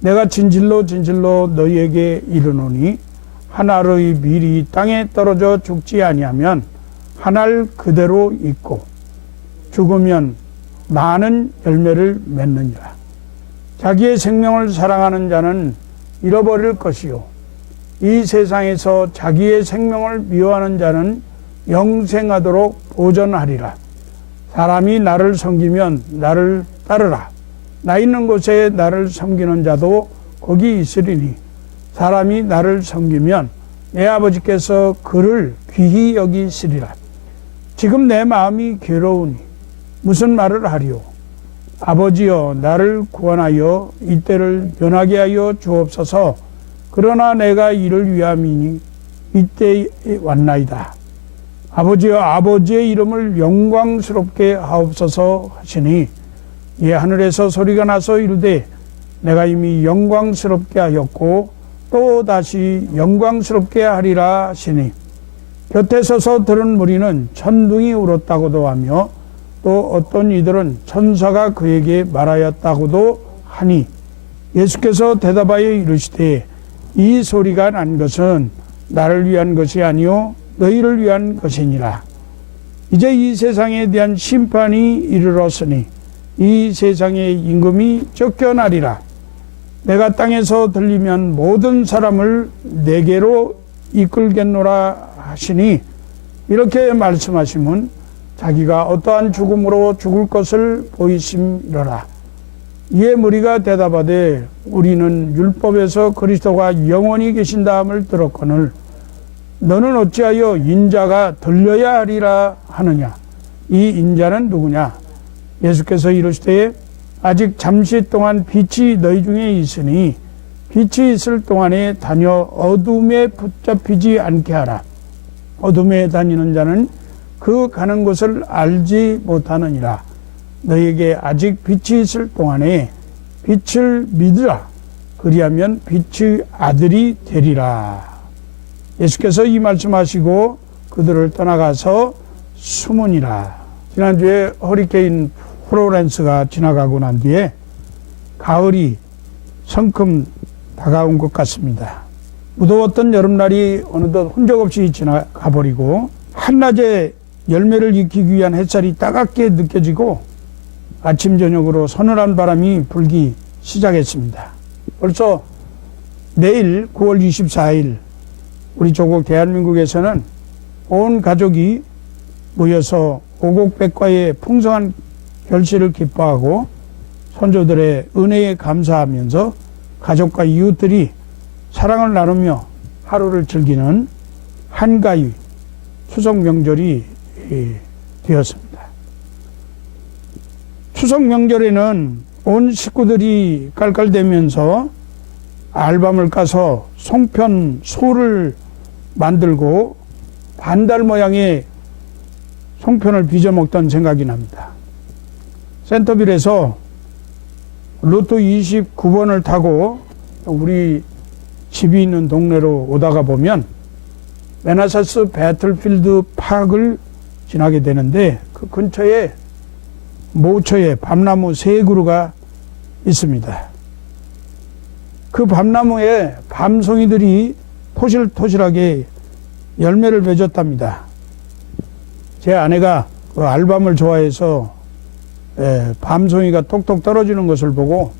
내가 진실로 진실로 너희에게 이르노니 한 알의 밀이 땅에 떨어져 죽지 아니하면 한 알 그대로 있고 죽으면 많은 열매를 맺느니라. 자기의 생명을 사랑하는 자는 잃어버릴 것이요 이 세상에서 자기의 생명을 미워하는 자는 영생하도록 보존하리라. 사람이 나를 섬기면 나를 따르라. 나 있는 곳에 나를 섬기는 자도 거기 있으리니 사람이 나를 섬기면 내 아버지께서 그를 귀히 여기시리라. 지금 내 마음이 괴로우니 무슨 말을 하리요. 아버지여 나를 구원하여 이때를 면하게 하여 주옵소서. 그러나 내가 이를 위함이니 이때에 왔나이다. 아버지여 아버지의 이름을 영광스럽게 하옵소서 하시니 이 하늘에서 소리가 나서 이르되 내가 이미 영광스럽게 하였고 또 다시 영광스럽게 하리라 하시니 곁에 서서 들은 무리는 천둥이 울었다고도 하며 또 어떤 이들은 천사가 그에게 말하였다고도 하니 예수께서 대답하여 이르시되 이 소리가 난 것은 나를 위한 것이 아니요 너희를 위한 것이니라. 이제 이 세상에 대한 심판이 이르렀으니 이 세상의 임금이 쫓겨나리라. 내가 땅에서 들리면 모든 사람을 내게로 이끌겠노라 하시니 이렇게 말씀하시면 자기가 어떠한 죽음으로 죽을 것을 보이심이로라. 이에 무리가 대답하되 우리는 율법에서 그리스도가 영원히 계신다함을 들었거늘 너는 어찌하여 인자가 들려야 하리라 하느냐. 이 인자는 누구냐. 예수께서 이르시되 아직 잠시 동안 빛이 너희 중에 있으니 빛이 있을 동안에 다녀 어둠에 붙잡히지 않게 하라. 어둠에 다니는 자는 그 가는 곳을 알지 못하느니라. 너희에게 아직 빛이 있을 동안에 빛을 믿으라. 그리하면 빛의 아들이 되리라. 예수께서 이 말씀하시고 그들을 떠나가서 숨으니라. 지난주에 허리케인 플로렌스가 지나가고 난 뒤에 가을이 성큼 다가온 것 같습니다. 무더웠던 여름날이 어느덧 흔적 없이 지나가버리고 한낮에 열매를 익히기 위한 햇살이 따갑게 느껴지고 아침 저녁으로 서늘한 바람이 불기 시작했습니다. 벌써 내일 9월 24일 우리 조국 대한민국에서는 온 가족이 모여서 오곡백과의 풍성한 결실을 기뻐하고 선조들의 은혜에 감사하면서 가족과 이웃들이 사랑을 나누며 하루를 즐기는 한가위 추석 명절이 되었습니다. 추석 명절에는 온 식구들이 깔깔대면서 알밤을 까서 송편 소를 만들고 반달 모양의 송편을 빚어 먹던 생각이 납니다. 센터빌에서 로또 29번을 타고 우리 집이 있는 동네로 오다가 보면 메나사스 배틀필드 파크를 지나게 되는데 그 근처에 모처에 밤나무 3그루가 있습니다. 그 밤나무에 밤송이들이 토실토실하게 열매를 맺었답니다. 제 아내가 그 알밤을 좋아해서 밤송이가 똑똑 떨어지는 것을 보고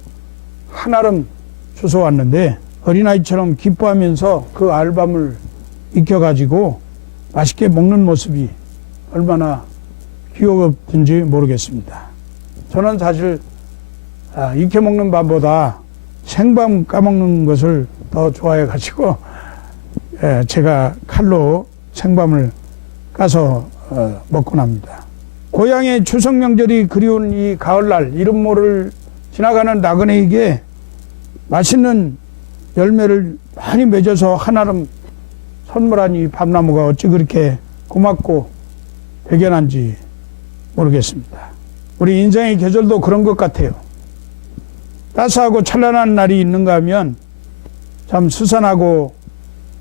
한아름 주워왔는데 어린아이처럼 기뻐하면서 그 알밤을 익혀가지고 맛있게 먹는 모습이 얼마나 귀여웠던지 모르겠습니다. 저는 사실 익혀먹는 밤보다 생밤 까먹는 것을 더 좋아해가지고 제가 칼로 생밤을 까서 먹곤 합니다. 고향의 추석 명절이 그리운 이 가을날 이름 모를 지나가는 나그네에게 맛있는 열매를 많이 맺어서 한아름 선물한 이 밤나무가 어찌 그렇게 고맙고 대견한지 모르겠습니다. 우리 인생의 계절도 그런 것 같아요. 따스하고 찬란한 날이 있는가 하면 참 스산하고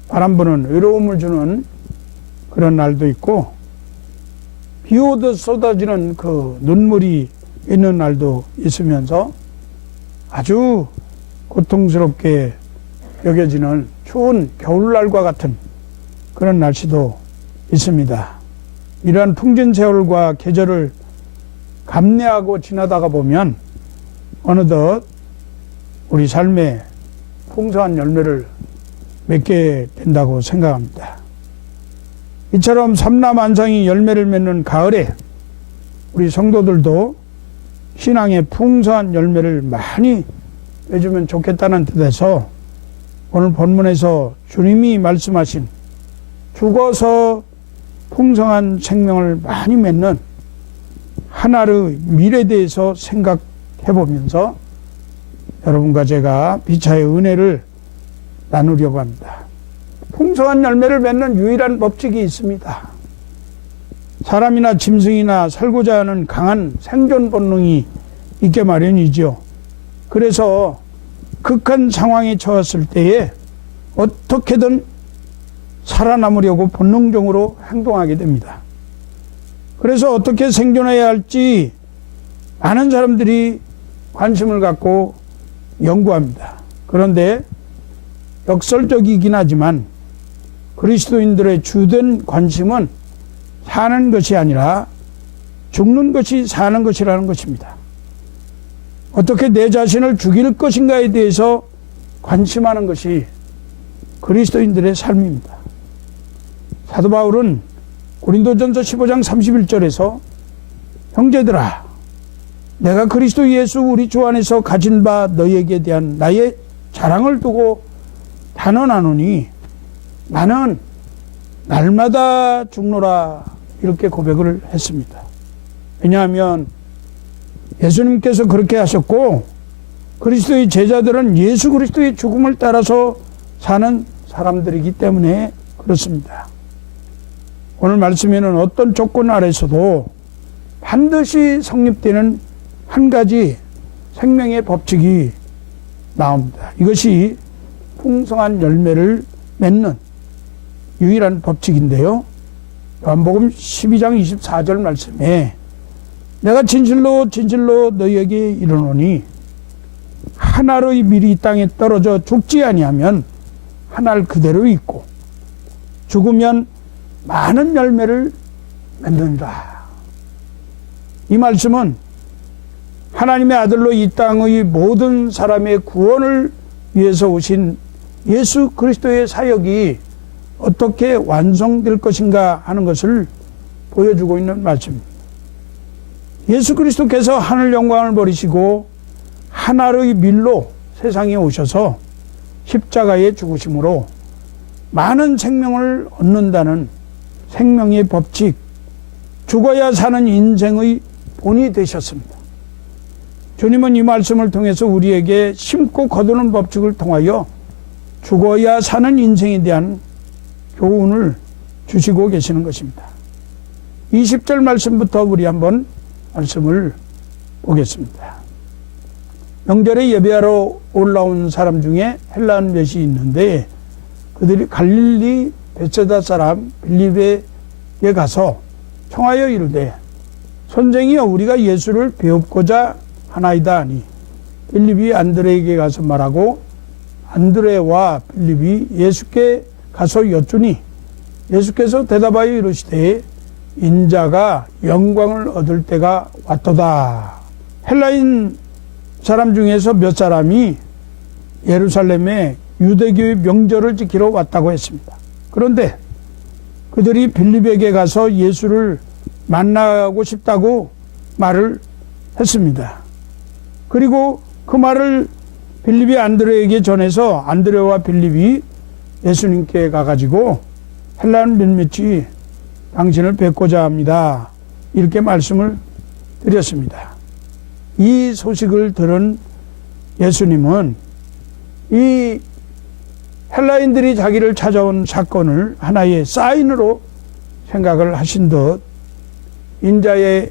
바람 부는 외로움을 주는 그런 날도 있고 비 오듯 쏟아지는 그 눈물이 있는 날도 있으면서 아주 고통스럽게 여겨지는 추운 겨울날과 같은 그런 날씨도 있습니다. 이러한 풍전 세월과 계절을 감내하고 지나다가 보면 어느덧 우리 삶에 풍성한 열매를 맺게 된다고 생각합니다. 이처럼 삼라만상이 열매를 맺는 가을에 우리 성도들도 신앙의 풍성한 열매를 많이 맺으면 좋겠다는 뜻에서 오늘 본문에서 주님이 말씀하신 죽어서 풍성한 생명을 많이 맺는 하나의 미래에 대해서 생각해 보면서 여러분과 제가 비차의 은혜를 나누려고 합니다. 풍성한 열매를 맺는 유일한 법칙이 있습니다. 사람이나 짐승이나 살고자 하는 강한 생존 본능이 있게 마련이죠. 그래서 극한 상황에 처했을 때에 어떻게든 살아남으려고 본능적으로 행동하게 됩니다. 그래서 어떻게 생존해야 할지 많은 사람들이 관심을 갖고 연구합니다. 그런데 역설적이긴 하지만 그리스도인들의 주된 관심은 사는 것이 아니라 죽는 것이 사는 것이라는 것입니다. 어떻게 내 자신을 죽일 것인가에 대해서 관심하는 것이 그리스도인들의 삶입니다. 사도 바울은 고린도전서 15장 31절에서 형제들아 내가 그리스도 예수 우리 주 안에서 가진 바 너희에게 대한 나의 자랑을 두고 단언하노니 나는 날마다 죽노라 이렇게 고백을 했습니다. 왜냐하면 예수님께서 그렇게 하셨고 그리스도의 제자들은 예수 그리스도의 죽음을 따라서 사는 사람들이기 때문에 그렇습니다. 오늘 말씀에는 어떤 조건 아래서도 반드시 성립되는 한 가지 생명의 법칙이 나옵니다. 이것이 풍성한 열매를 맺는 유일한 법칙인데요. 요한복음 12장 24절 말씀에 내가 진실로 진실로 너희에게 이르노니 한 알의 밀이 이 땅에 떨어져 죽지 아니하면 한 알 그대로 있고 죽으면 많은 열매를 맺는다. 이 말씀은 하나님의 아들로 이 땅의 모든 사람의 구원을 위해서 오신 예수 그리스도의 사역이 어떻게 완성될 것인가 하는 것을 보여주고 있는 말씀입니다. 예수 그리스도께서 하늘 영광을 버리시고 한 알의 밀로 세상에 오셔서 십자가에 죽으심으로 많은 생명을 얻는다는 생명의 법칙, 죽어야 사는 인생의 본이 되셨습니다. 주님은 이 말씀을 통해서 우리에게 심고 거두는 법칙을 통하여 죽어야 사는 인생에 대한 교훈을 주시고 계시는 것입니다. 20절 말씀부터 우리 한번 말씀을 보겠습니다. 명절에 예배하러 올라온 사람 중에 헬라인 몇이 있는데 그들이 갈릴리 베세다 사람 빌립에게 가서 청하여 이르되 선생이여 우리가 예수를 배웁고자 하나이다 하니 빌립이 안드레에게 가서 말하고 안드레와 빌립이 예수께 가서 여쭈니 예수께서 대답하여 이르시되 인자가 영광을 얻을 때가 왔도다. 헬라인 사람 중에서 몇 사람이 예루살렘에 유대교의 명절을 지키러 왔다고 했습니다. 그런데 그들이 빌립에게 가서 예수를 만나고 싶다고 말을 했습니다. 그리고 그 말을 빌립이 안드레에게 전해서 안드레와 빌립이 예수님께 가가지고 헬라인 몇몇이 당신을 뵙고자 합니다. 이렇게 말씀을 드렸습니다. 이 소식을 들은 예수님은 이 헬라인들이 자기를 찾아온 사건을 하나의 사인으로 생각을 하신 듯 인자의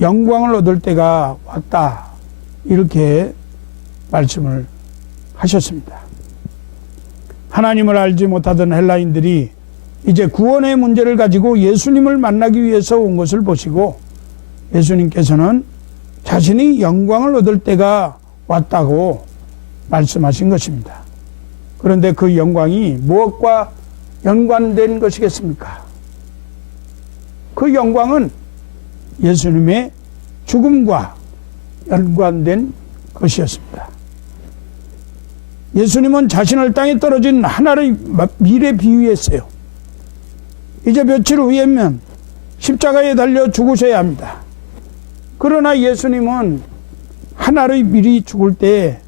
영광을 얻을 때가 왔다. 이렇게 말씀을 하셨습니다. 하나님을 알지 못하던 헬라인들이 이제 구원의 문제를 가지고 예수님을 만나기 위해서 온 것을 보시고 예수님께서는 자신이 영광을 얻을 때가 왔다고 말씀하신 것입니다. 그런데 그 영광이 무엇과 연관된 것이겠습니까? 그 영광은 예수님의 죽음과 연관된 것이었습니다. 예수님은 자신을 땅에 떨어진 하나의 밀에 비유했어요. 이제 며칠 후에면 십자가에 달려 죽으셔야 합니다. 그러나 예수님은 하나의 밀이 죽을 때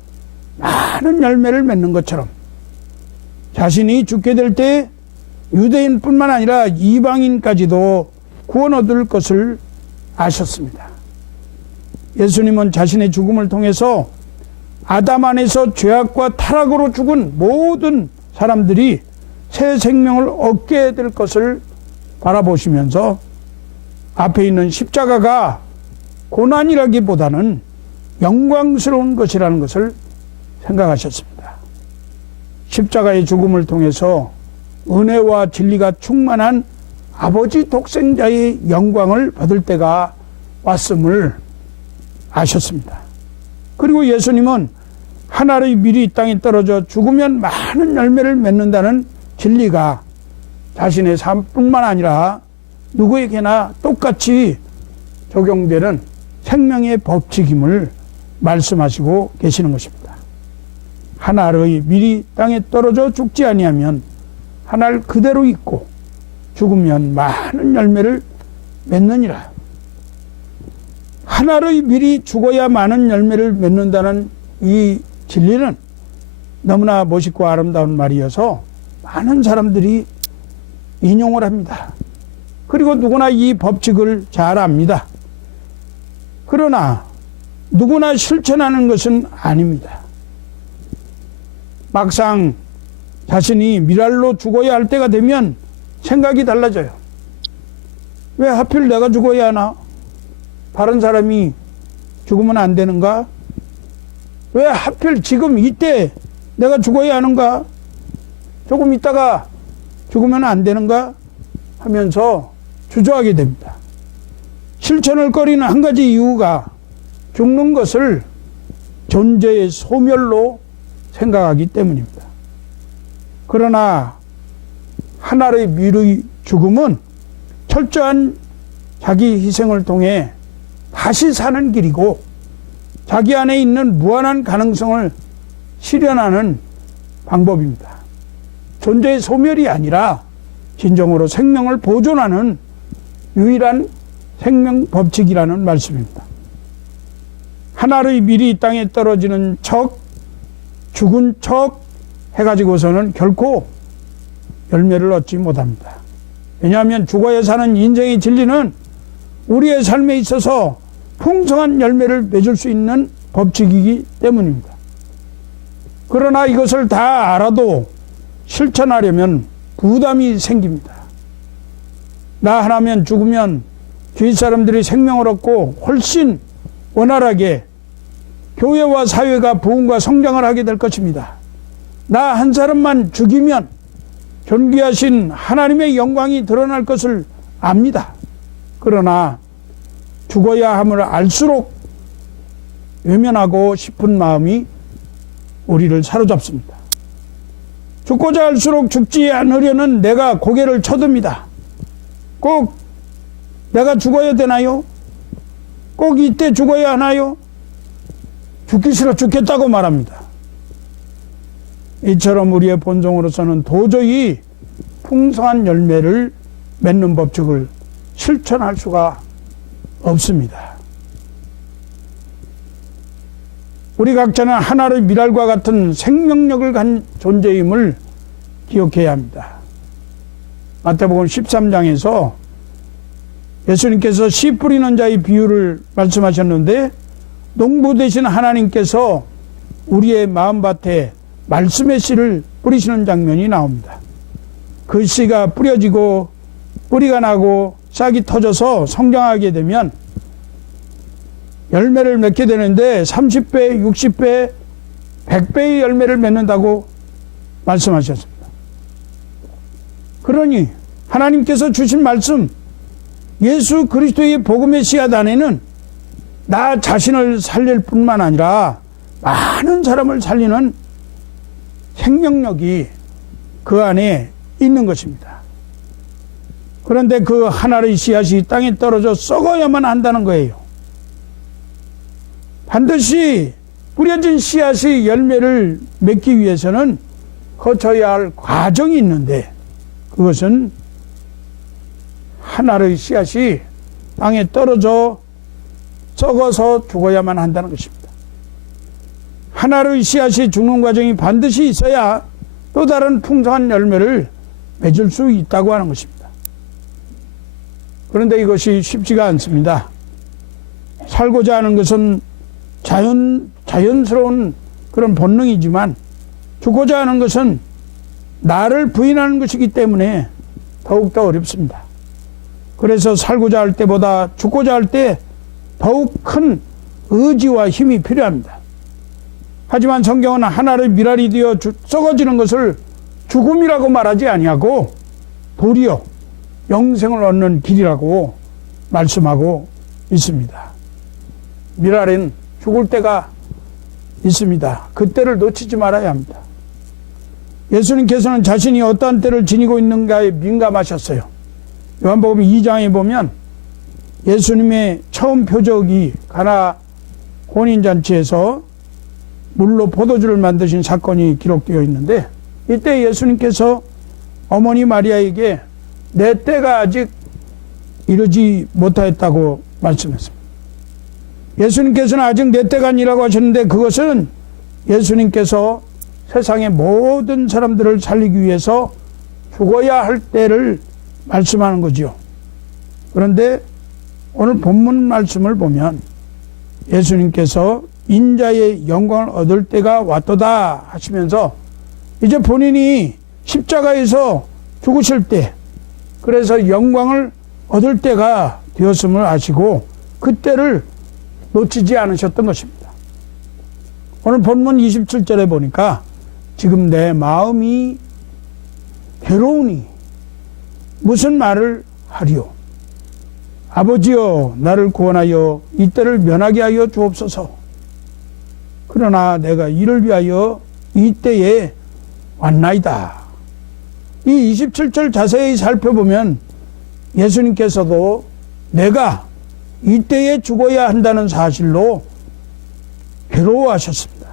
많은 열매를 맺는 것처럼 자신이 죽게 될 때 유대인뿐만 아니라 이방인까지도 구원 얻을 것을 아셨습니다. 예수님은 자신의 죽음을 통해서 아담 안에서 죄악과 타락으로 죽은 모든 사람들이 새 생명을 얻게 될 것을 바라보시면서 앞에 있는 십자가가 고난이라기보다는 영광스러운 것이라는 것을 생각하셨습니다. 십자가의 죽음을 통해서 은혜와 진리가 충만한 아버지 독생자의 영광을 받을 때가 왔음을 아셨습니다. 그리고 예수님은 하나의 밀이 땅에 떨어져 죽으면 많은 열매를 맺는다는 진리가 자신의 삶뿐만 아니라 누구에게나 똑같이 적용되는 생명의 법칙임을 말씀하시고 계시는 것입니다. 하나의 밀이 땅에 떨어져 죽지 아니하면 하나를 그대로 있고 죽으면 많은 열매를 맺느니라. 하나의 밀이 죽어야 많은 열매를 맺는다는 이 진리는 너무나 멋있고 아름다운 말이어서 많은 사람들이 인용을 합니다. 그리고 누구나 이 법칙을 잘 압니다. 그러나 누구나 실천하는 것은 아닙니다. 막상 자신이 밀알로 죽어야 할 때가 되면 생각이 달라져요. 왜 하필 내가 죽어야 하나? 다른 사람이 죽으면 안 되는가? 왜 하필 지금 이때 내가 죽어야 하는가? 조금 있다가 죽으면 안 되는가? 하면서 주저하게 됩니다. 실천을 꺼리는 한 가지 이유가 죽는 것을 존재의 소멸로 생각하기 때문입니다. 그러나 하나의 밀의 죽음은 철저한 자기 희생을 통해 다시 사는 길이고 자기 안에 있는 무한한 가능성을 실현하는 방법입니다. 존재의 소멸이 아니라 진정으로 생명을 보존하는 유일한 생명 법칙이라는 말씀입니다. 하나의 밀이 땅에 떨어지는 척, 죽은 척 해가지고서는 결코 열매를 얻지 못합니다. 왜냐하면 죽어야 사는 인생의 진리는 우리의 삶에 있어서 풍성한 열매를 맺을 수 있는 법칙이기 때문입니다. 그러나 이것을 다 알아도 실천하려면 부담이 생깁니다. 나 하나면 죽으면 주위 사람들이 생명을 얻고 훨씬 원활하게 교회와 사회가 부흥과 성장을 하게 될 것입니다. 나 한 사람만 죽이면 존귀하신 하나님의 영광이 드러날 것을 압니다. 그러나 죽어야 함을 알수록 외면하고 싶은 마음이 우리를 사로잡습니다. 죽고자 할수록 죽지 않으려는 내가 고개를 쳐듭니다. 꼭 내가 죽어야 되나요? 꼭 이때 죽어야 하나요? 죽기 싫어 죽겠다고 말합니다. 이처럼 우리의 본성으로서는 도저히 풍성한 열매를 맺는 법칙을 실천할 수가 없습니다. 우리 각자는 하나의 밀알과 같은 생명력을 간 존재임을 기억해야 합니다. 마태복음 13장에서 예수님께서 씨 뿌리는 자의 비유를 말씀하셨는데 농부 되신 하나님께서 우리의 마음밭에 말씀의 씨를 뿌리시는 장면이 나옵니다. 그 씨가 뿌려지고 뿌리가 나고 싹이 터져서 성장하게 되면 열매를 맺게 되는데 30배, 60배, 100배의 열매를 맺는다고 말씀하셨습니다. 그러니 하나님께서 주신 말씀, 예수 그리스도의 복음의 씨앗 안에는 나 자신을 살릴 뿐만 아니라 많은 사람을 살리는 생명력이 그 안에 있는 것입니다. 그런데 그 하나의 씨앗이 땅에 떨어져 썩어야만 한다는 거예요. 반드시 뿌려진 씨앗이 열매를 맺기 위해서는 거쳐야 할 과정이 있는데, 그것은 하나의 씨앗이 땅에 떨어져 썩어서 죽어야만 한다는 것입니다. 하나의 씨앗이 죽는 과정이 반드시 있어야 또 다른 풍성한 열매를 맺을 수 있다고 하는 것입니다. 그런데 이것이 쉽지가 않습니다. 살고자 하는 것은 자연스러운 그런 본능이지만, 죽고자 하는 것은 나를 부인하는 것이기 때문에 더욱더 어렵습니다. 그래서 살고자 할 때보다 죽고자 할 때 더욱 큰 의지와 힘이 필요합니다. 하지만 성경은 하나의 밀알이 되어 썩어지는 것을 죽음이라고 말하지 아니하고 도리어 영생을 얻는 길이라고 말씀하고 있습니다. 밀알은 죽을 때가 있습니다. 그때를 놓치지 말아야 합니다. 예수님께서는 자신이 어떠한 때를 지니고 있는가에 민감하셨어요. 요한복음 2장에 보면 예수님의 처음 표적이 가나 혼인잔치에서 물로 포도주를 만드신 사건이 기록되어 있는데, 이때 예수님께서 어머니 마리아에게 내 때가 아직 이르지 못하였다고 말씀했습니다. 예수님께서는 아직 내 때가 아니라고 하셨는데, 그것은 예수님께서 세상의 모든 사람들을 살리기 위해서 죽어야 할 때를 말씀하는 거죠. 그런데 오늘 본문 말씀을 보면 예수님께서 인자의 영광을 얻을 때가 왔도다 하시면서 이제 본인이 십자가에서 죽으실 때, 그래서 영광을 얻을 때가 되었음을 아시고 그때를 놓치지 않으셨던 것입니다. 오늘 본문 27절에 보니까 지금 내 마음이 괴로우니 무슨 말을 하리요? 아버지여, 나를 구원하여 이 때를 면하게 하여 주옵소서. 그러나 내가 이를 위하여 이 때에 왔나이다. 이 27절 자세히 살펴보면 예수님께서도 내가 이 때에 죽어야 한다는 사실로 괴로워하셨습니다.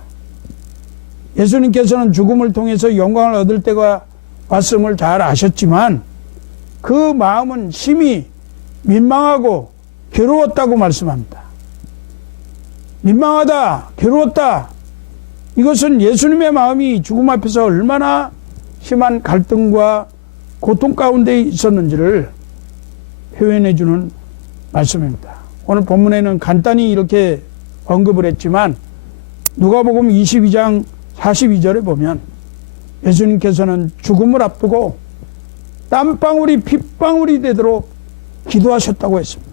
예수님께서는 죽음을 통해서 영광을 얻을 때가 왔음을 잘 아셨지만 그 마음은 심히 민망하고 괴로웠다고 말씀합니다. 민망하다, 괴로웠다. 이것은 예수님의 마음이 죽음 앞에서 얼마나 심한 갈등과 고통 가운데 있었는지를 표현해 주는 말씀입니다. 오늘 본문에는 간단히 이렇게 언급을 했지만 누가복음 22장 42절에 보면 예수님께서는 죽음을 앞두고 땀방울이 핏방울이 되도록 기도하셨다고 했습니다.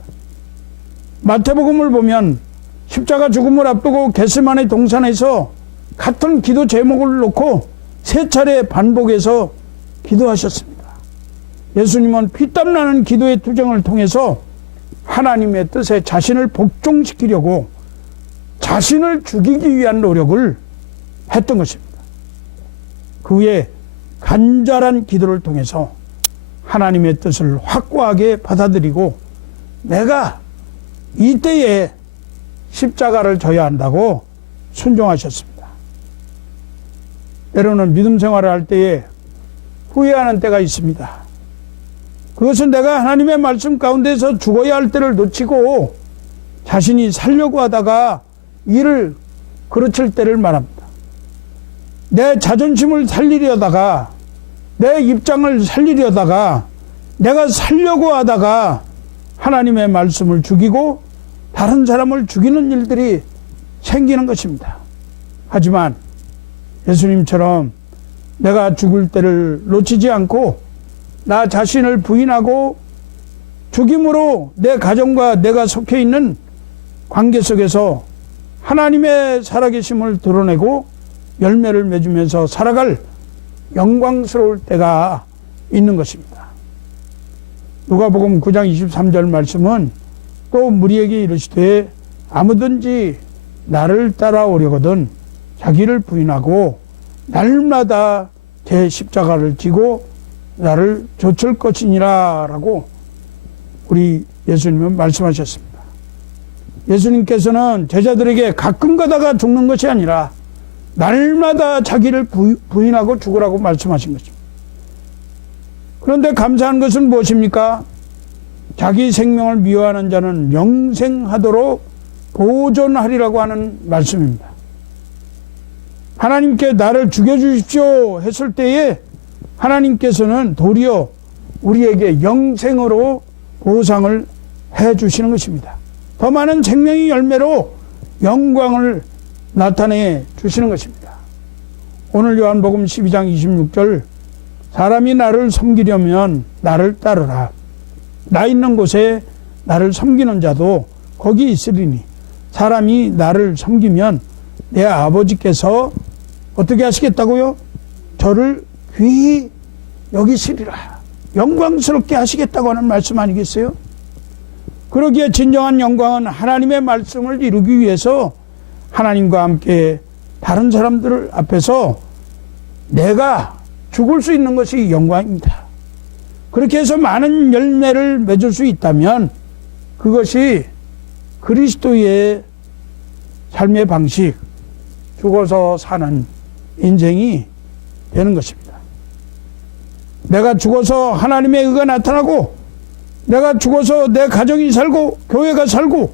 마태복음을 보면 십자가 죽음을 앞두고 겟세마네 동산에서 같은 기도 제목을 놓고 3차례 반복해서 기도하셨습니다. 예수님은 피땀 나는 기도의 투정을 통해서 하나님의 뜻에 자신을 복종시키려고 자신을 죽이기 위한 노력을 했던 것입니다. 그 후에 간절한 기도를 통해서 하나님의 뜻을 확고하게 받아들이고 내가 이때에 십자가를 져야 한다고 순종하셨습니다. 때로는 믿음 생활을 할 때에 후회하는 때가 있습니다. 그것은 내가 하나님의 말씀 가운데서 죽어야 할 때를 놓치고 자신이 살려고 하다가 일을 그르칠 때를 말합니다. 내 자존심을 살리려다가 내 입장을 살리려다가 내가 살려고 하다가 하나님의 말씀을 죽이고 다른 사람을 죽이는 일들이 생기는 것입니다. 하지만 예수님처럼 내가 죽을 때를 놓치지 않고 나 자신을 부인하고 죽임으로 내 가정과 내가 속해 있는 관계 속에서 하나님의 살아계심을 드러내고 열매를 맺으면서 살아갈 영광스러울 때가 있는 것입니다. 누가복음 9장 23절 말씀은 또 무리에게 이르시되 아무든지 나를 따라오려거든 자기를 부인하고 날마다 제 십자가를 지고 나를 좇을 것이니라 라고 우리 예수님은 말씀하셨습니다. 예수님께서는 제자들에게 가끔 가다가 죽는 것이 아니라 날마다 자기를 부인하고 죽으라고 말씀하신 것입니다. 그런데 감사한 것은 무엇입니까? 자기 생명을 미워하는 자는 영생하도록 보존하리라고 하는 말씀입니다. 하나님께 나를 죽여주십시오 했을 때에 하나님께서는 도리어 우리에게 영생으로 보상을 해 주시는 것입니다. 더 많은 생명의 열매로 영광을 나타내 주시는 것입니다. 오늘 요한복음 12장 26절 사람이 나를 섬기려면 나를 따르라. 나 있는 곳에 나를 섬기는 자도 거기 있으리니 사람이 나를 섬기면 내 아버지께서 어떻게 하시겠다고요? 저를 귀히 여기시리라. 영광스럽게 하시겠다고 하는 말씀 아니겠어요? 그러기에 진정한 영광은 하나님의 말씀을 이루기 위해서 하나님과 함께 다른 사람들 앞에서 내가 죽을 수 있는 것이 영광입니다. 그렇게 해서 많은 열매를 맺을 수 있다면 그것이 그리스도의 삶의 방식, 죽어서 사는 인생이 되는 것입니다. 내가 죽어서 하나님의 의가 나타나고 내가 죽어서 내 가정이 살고 교회가 살고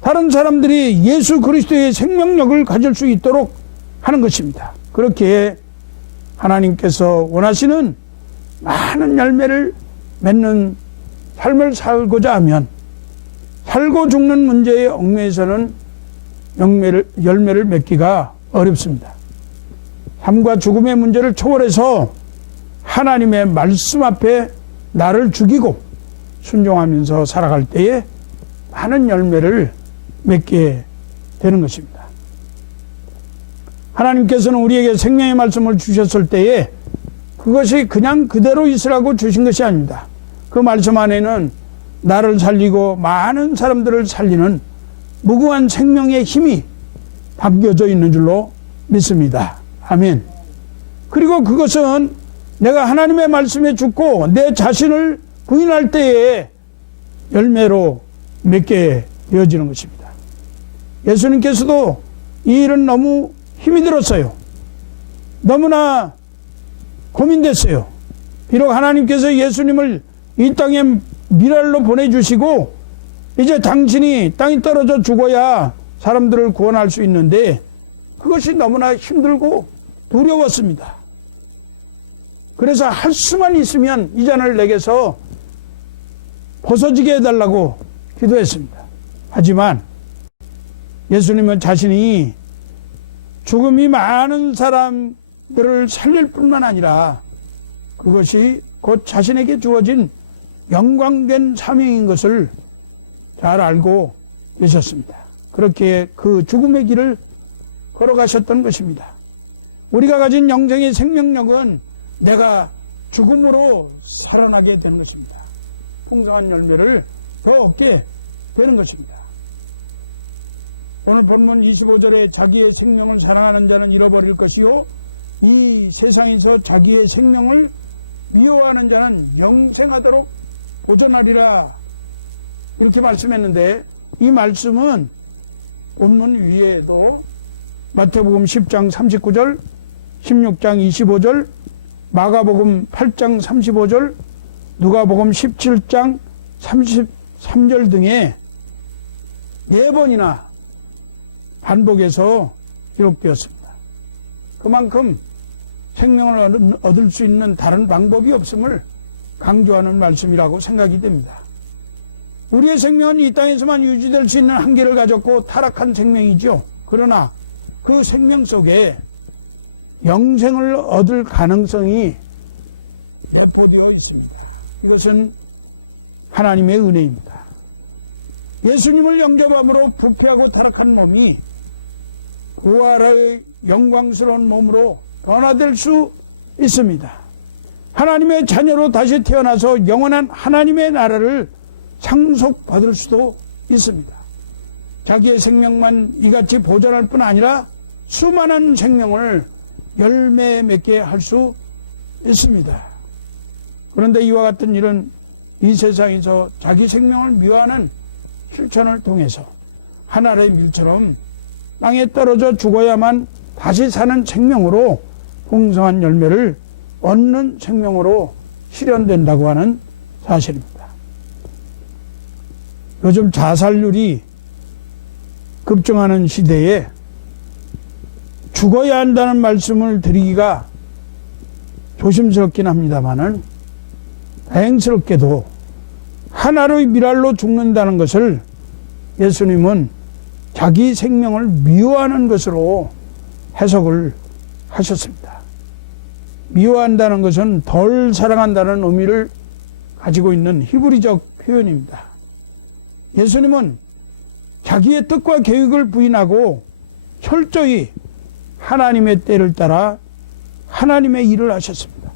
다른 사람들이 예수 그리스도의 생명력을 가질 수 있도록 하는 것입니다. 그렇게 하나님께서 원하시는 많은 열매를 맺는 삶을 살고자 하면 살고 죽는 문제에 얽매여서는 열매를 맺기가 어렵습니다. 삶과 죽음의 문제를 초월해서 하나님의 말씀 앞에 나를 죽이고 순종하면서 살아갈 때에 많은 열매를 맺게 되는 것입니다. 하나님께서는 우리에게 생명의 말씀을 주셨을 때에 그것이 그냥 그대로 있으라고 주신 것이 아닙니다. 그 말씀 안에는 나를 살리고 많은 사람들을 살리는 무궁한 생명의 힘이 담겨져 있는 줄로 믿습니다. 아멘. 그리고 그것은 내가 하나님의 말씀에 죽고 내 자신을 부인할 때에 열매로 맺게 되어지는 것입니다. 예수님께서도 이 일은 너무 힘이 들었어요. 너무나 고민됐어요. 비록 하나님께서 예수님을 이 땅에 미랄로 보내주시고 이제 당신이 땅이 떨어져 죽어야 사람들을 구원할 수 있는데 그것이 너무나 힘들고 두려웠습니다. 그래서 할 수만 있으면 이 잔을 내게서 벗어지게 해달라고 기도했습니다. 하지만 예수님은 자신이 죽음이 많은 사람들을 살릴 뿐만 아니라 그것이 곧 자신에게 주어진 영광된 사명인 것을 잘 알고 계셨습니다. 그렇게 그 죽음의 길을 걸어가셨던 것입니다. 우리가 가진 영생의 생명력은 내가 죽음으로 살아나게 되는 것입니다. 풍성한 열매를 더 얻게 되는 것입니다. 오늘 본문 25절에 자기의 생명을 사랑하는 자는 잃어버릴 것이요 이 세상에서 자기의 생명을 미워하는 자는 영생하도록 보존하리라 이렇게 말씀했는데 이 말씀은 본문 위에도 마태복음 10장 39절 16장 25절 마가복음 8장 35절 누가복음 17장 33절 등에 4번이나 반복해서 기록되었습니다. 그만큼 생명을 얻을 수 있는 다른 방법이 없음을 강조하는 말씀이라고 생각이 됩니다. 우리의 생명은 이 땅에서만 유지될 수 있는 한계를 가졌고 타락한 생명이죠. 그러나 그 생명 속에 영생을 얻을 가능성이 내포되어 있습니다. 이것은 하나님의 은혜입니다. 예수님을 영접함으로 부패하고 타락한 몸이 부활의 영광스러운 몸으로 변화될 수 있습니다. 하나님의 자녀로 다시 태어나서 영원한 하나님의 나라를 상속받을 수도 있습니다. 자기의 생명만 이같이 보존할 뿐 아니라 수많은 생명을 열매 맺게 할 수 있습니다. 그런데 이와 같은 일은 이 세상에서 자기 생명을 미워하는 실천을 통해서 하늘의 밀처럼 땅에 떨어져 죽어야만 다시 사는 생명으로 풍성한 열매를 얻는 생명으로 실현된다고 하는 사실입니다. 요즘 자살률이 급증하는 시대에 죽어야 한다는 말씀을 드리기가 조심스럽긴 합니다만은 다행스럽게도 하나의 밀알로 죽는다는 것을 예수님은 자기 생명을 미워하는 것으로 해석을 하셨습니다. 미워한다는 것은 덜 사랑한다는 의미를 가지고 있는 히브리적 표현입니다. 예수님은 자기의 뜻과 계획을 부인하고 철저히 하나님의 때를 따라 하나님의 일을 하셨습니다.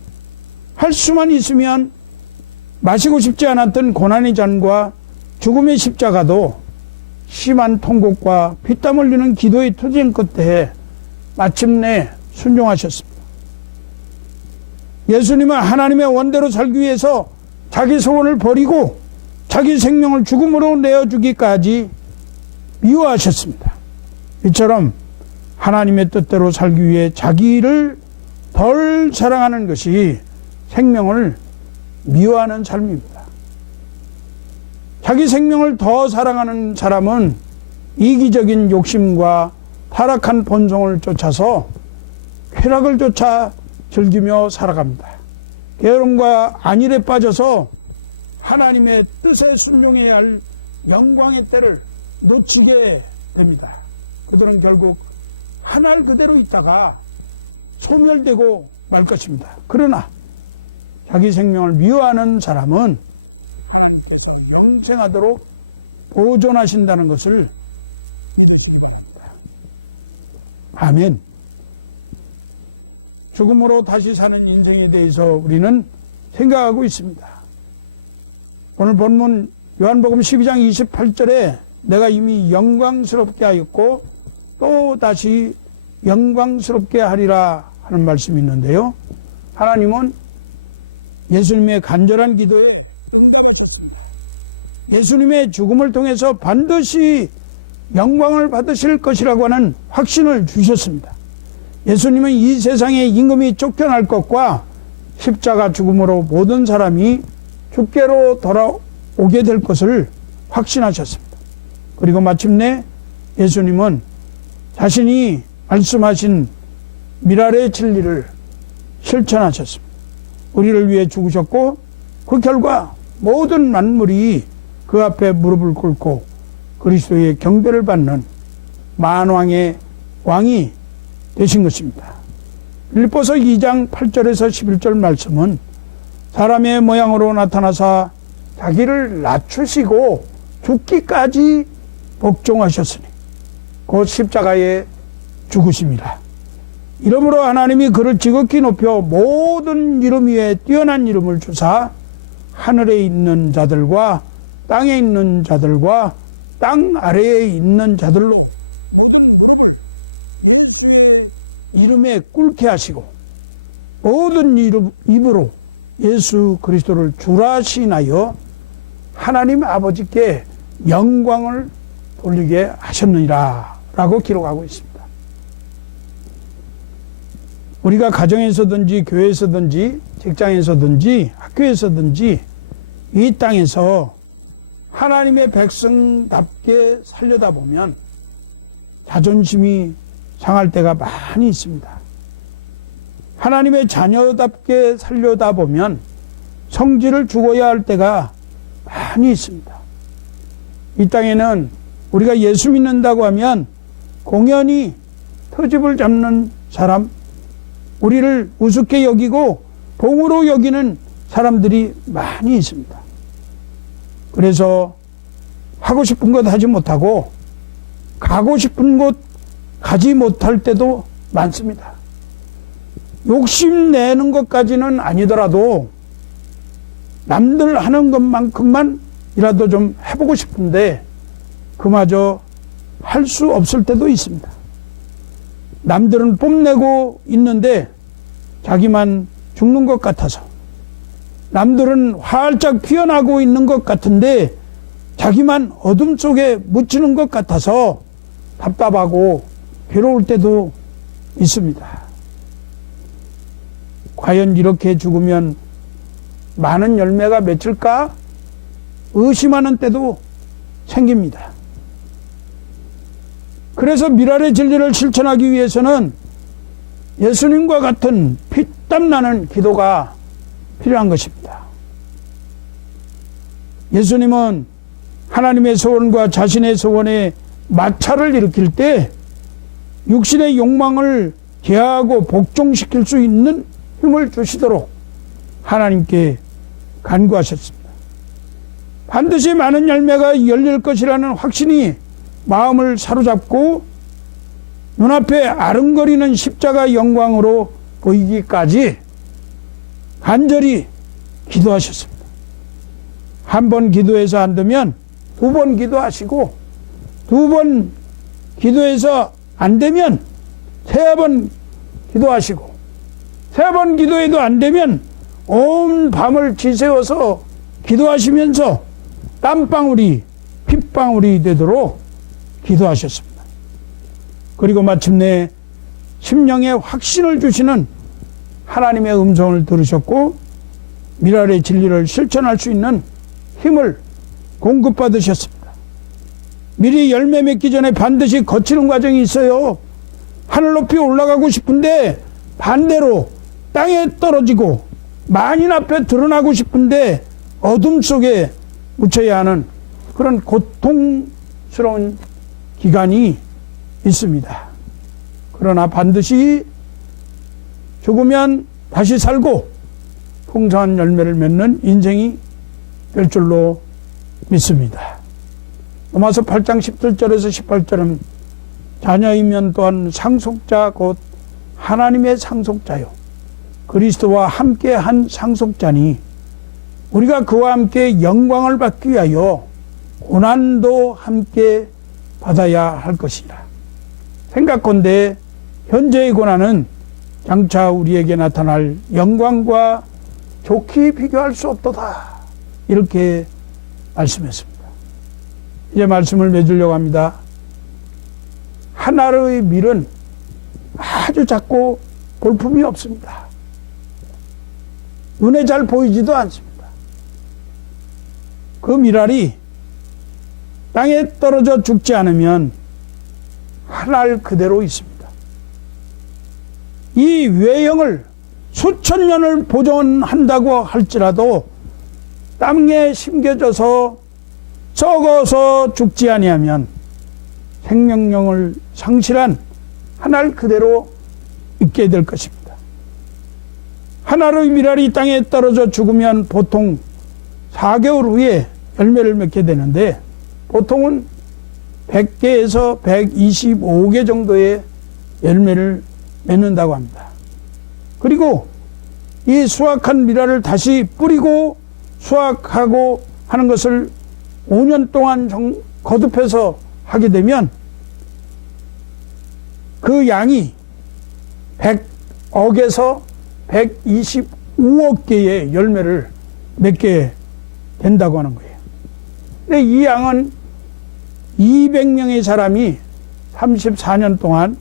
할 수만 있으면 마시고 싶지 않았던 고난의 잔과 죽음의 십자가도 심한 통곡과 피땀 흘리는 기도의 투쟁 끝에 마침내 순종하셨습니다. 예수님은 하나님의 원대로 살기 위해서 자기 소원을 버리고 자기 생명을 죽음으로 내어주기까지 미워하셨습니다. 이처럼 하나님의 뜻대로 살기 위해 자기를 덜 사랑하는 것이 생명을 미워하는 삶입니다. 자기 생명을 더 사랑하는 사람은 이기적인 욕심과 타락한 본성을 쫓아서 쾌락을 쫓아 즐기며 살아갑니다. 게으름과 안일에 빠져서 하나님의 뜻에 순종해야 할 영광의 때를 놓치게 됩니다. 그들은 결국 하늘 그대로 있다가 소멸되고 말 것입니다. 그러나 자기 생명을 미워하는 사람은 하나님께서 영생하도록 보존하신다는 것을 아멘. 죽음으로 다시 사는 인생에 대해서 우리는 생각하고 있습니다. 오늘 본문 요한복음 12장 28절에 내가 이미 영광스럽게 하였고 또 다시 영광스럽게 하리라 하는 말씀이 있는데요. 하나님은 예수님의 간절한 기도에 예수님의 죽음을 통해서 반드시 영광을 받으실 것이라고 하는 확신을 주셨습니다. 예수님은 이 세상의 임금이 쫓겨날 것과 십자가 죽음으로 모든 사람이 주께로 돌아오게 될 것을 확신하셨습니다. 그리고 마침내 예수님은 자신이 말씀하신 미랄의 진리를 실천하셨습니다. 우리를 위해 죽으셨고 그 결과 모든 만물이 그 앞에 무릎을 꿇고 그리스도의 경배를 받는 만왕의 왕이 되신 것입니다. 빌립보서 2장 8절에서 11절 말씀은 사람의 모양으로 나타나사 자기를 낮추시고 죽기까지 복종하셨으니 곧 십자가에 죽으심이라. 이러므로 하나님이 그를 지극히 높여 모든 이름 위에 뛰어난 이름을 주사 하늘에 있는 자들과 땅에 있는 자들과 땅 아래에 있는 자들로 무릎을 예수의 이름에 꿇게 하시고 모든 입으로 예수 그리스도를 주라 시인하여 하나님 아버지께 영광을 돌리게 하셨느니라 라고 기록하고 있습니다. 우리가 가정에서든지 교회에서든지 직장에서든지 학교에서든지 이 땅에서 하나님의 백성답게 살려다 보면 자존심이 상할 때가 많이 있습니다. 하나님의 자녀답게 살려다 보면 성질을 죽어야 할 때가 많이 있습니다. 이 땅에는 우리가 예수 믿는다고 하면 공연히 터집을 잡는 사람, 우리를 우습게 여기고 봉으로 여기는 사람들이 많이 있습니다. 그래서 하고 싶은 것 하지 못하고 가고 싶은 곳 가지 못할 때도 많습니다. 욕심내는 것까지는 아니더라도 남들 하는 것만큼만이라도 좀 해보고 싶은데 그마저 할 수 없을 때도 있습니다. 남들은 뽐내고 있는데 자기만 죽는 것 같아서, 남들은 활짝 피어나고 있는 것 같은데 자기만 어둠 속에 묻히는 것 같아서 답답하고 괴로울 때도 있습니다. 과연 이렇게 죽으면 많은 열매가 맺힐까? 의심하는 때도 생깁니다. 그래서 미랄의 진리를 실천하기 위해서는 예수님과 같은 피땀 나는 기도가 필요한 것입니다. 예수님은 하나님의 소원과 자신의 소원에 마찰을 일으킬 때 육신의 욕망을 제하고 복종시킬 수 있는 힘을 주시도록 하나님께 간구하셨습니다. 반드시 많은 열매가 열릴 것이라는 확신이 마음을 사로잡고 눈앞에 아른거리는 십자가 영광으로 보이기까지 간절히 기도하셨습니다. 한 번 기도해서 안 되면 2번 기도하시고, 2번 기도해서 안 되면 3번 기도하시고, 3번 기도해도 안 되면 온 밤을 지새워서 기도하시면서 땀방울이 핏방울이 되도록 기도하셨습니다. 그리고 마침내 심령에 확신을 주시는 하나님의 음성을 들으셨고 미랄의 진리를 실천할 수 있는 힘을 공급받으셨습니다. 미리 열매 맺기 전에 반드시 거치는 과정이 있어요. 하늘 높이 올라가고 싶은데 반대로 땅에 떨어지고 만인 앞에 드러나고 싶은데 어둠 속에 묻혀야 하는 그런 고통스러운 기간이 있습니다. 그러나 반드시 죽으면 다시 살고 풍성한 열매를 맺는 인생이 될 줄로 믿습니다. 로마서 8장 17절에서 18절은 자녀이면 또한 상속자 곧 하나님의 상속자요 그리스도와 함께한 상속자니 우리가 그와 함께 영광을 받기 위하여 고난도 함께 받아야 할 것이라. 생각건대 현재의 고난은 장차 우리에게 나타날 영광과 좋게 비교할 수 없도다. 이렇게 말씀했습니다. 이제 말씀을 맺으려고 합니다. 한 알의 밀은 아주 작고 볼품이 없습니다. 눈에 잘 보이지도 않습니다. 그 밀알이 땅에 떨어져 죽지 않으면 한 알 그대로 있습니다. 이 외형을 수천 년을 보존한다고 할지라도 땅에 심겨져서 썩어서 죽지 아니하면 생명력을 상실한 한 알 그대로 있게 될 것입니다. 한 알의 밀알이 땅에 떨어져 죽으면 보통 4개월 후에 열매를 맺게 되는데 보통은 100개에서 125개 정도의 열매를 맺는다고 합니다. 그리고 이 수확한 밀알을 다시 뿌리고 수확하고 하는 것을 5년 동안 거듭해서 하게 되면 그 양이 100억에서 125억 개의 열매를 맺게 된다고 하는 거예요. 근데 이 양은 200명의 사람이 34년 동안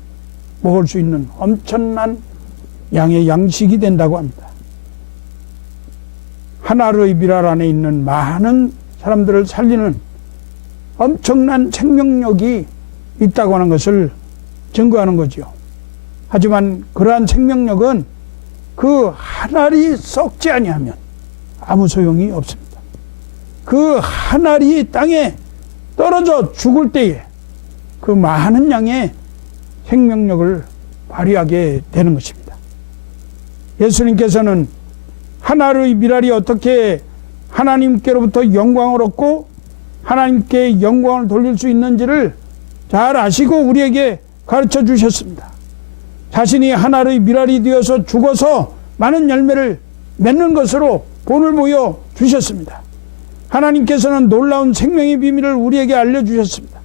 먹을 수 있는 엄청난 양의 양식이 된다고 합니다. 한 알의 밀알 안에 있는 많은 사람들을 살리는 엄청난 생명력이 있다고 하는 것을 증거하는 거죠. 하지만 그러한 생명력은 그 한 알이 썩지 아니하면 아무 소용이 없습니다. 그 한 알이 땅에 떨어져 죽을 때에 그 많은 양의 생명력을 발휘하게 되는 것입니다. 예수님께서는 한 알의 밀알이 어떻게 하나님께로부터 영광을 얻고 하나님께 영광을 돌릴 수 있는지를 잘 아시고 우리에게 가르쳐 주셨습니다. 자신이 한 알의 밀알이 되어서 죽어서 많은 열매를 맺는 것으로 본을 보여 주셨습니다. 하나님께서는 놀라운 생명의 비밀을 우리에게 알려주셨습니다.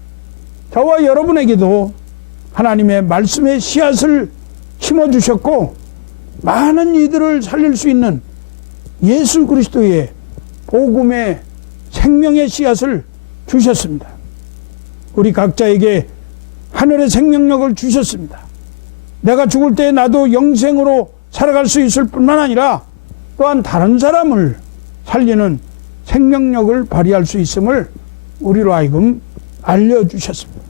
저와 여러분에게도 하나님의 말씀의 씨앗을 심어주셨고 많은 이들을 살릴 수 있는 예수 그리스도의 복음의 생명의 씨앗을 주셨습니다. 우리 각자에게 하늘의 생명력을 주셨습니다. 내가 죽을 때 나도 영생으로 살아갈 수 있을 뿐만 아니라 또한 다른 사람을 살리는 생명력을 발휘할 수 있음을 우리로 하여금 알려주셨습니다.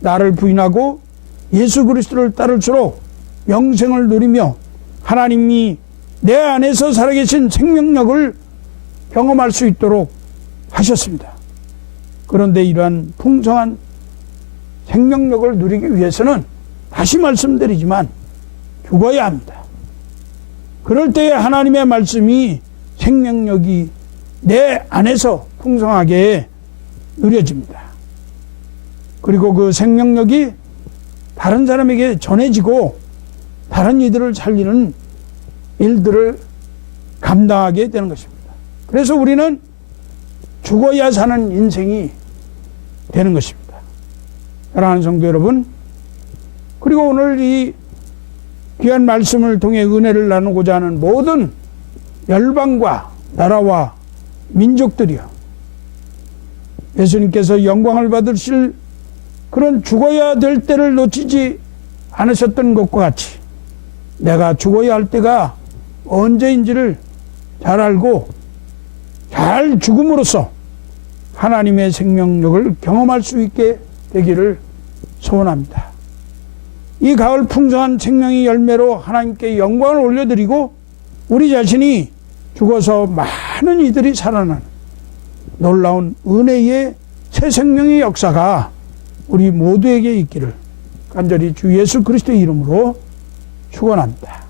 나를 부인하고 예수 그리스도를 따를수록 영생을 누리며 하나님이 내 안에서 살아계신 생명력을 경험할 수 있도록 하셨습니다. 그런데 이러한 풍성한 생명력을 누리기 위해서는 다시 말씀드리지만 죽어야 합니다. 그럴 때에 하나님의 말씀이 생명력이 내 안에서 풍성하게 누려집니다. 그리고 그 생명력이 다른 사람에게 전해지고 다른 이들을 살리는 일들을 감당하게 되는 것입니다. 그래서 우리는 죽어야 사는 인생이 되는 것입니다. 사랑하는 성도 여러분, 그리고 오늘 이 귀한 말씀을 통해 은혜를 나누고자 하는 모든 열방과 나라와 민족들이요, 예수님께서 영광을 받으실 그런 죽어야 될 때를 놓치지 않으셨던 것과 같이 내가 죽어야 할 때가 언제인지를 잘 알고 잘 죽음으로써 하나님의 생명력을 경험할 수 있게 되기를 소원합니다. 이 가을 풍성한 생명의 열매로 하나님께 영광을 올려드리고 우리 자신이 죽어서 많은 이들이 살아나는 놀라운 은혜의 새 생명의 역사가 우리 모두에게 있기를 간절히 주 예수 그리스도의 이름으로 축원합니다.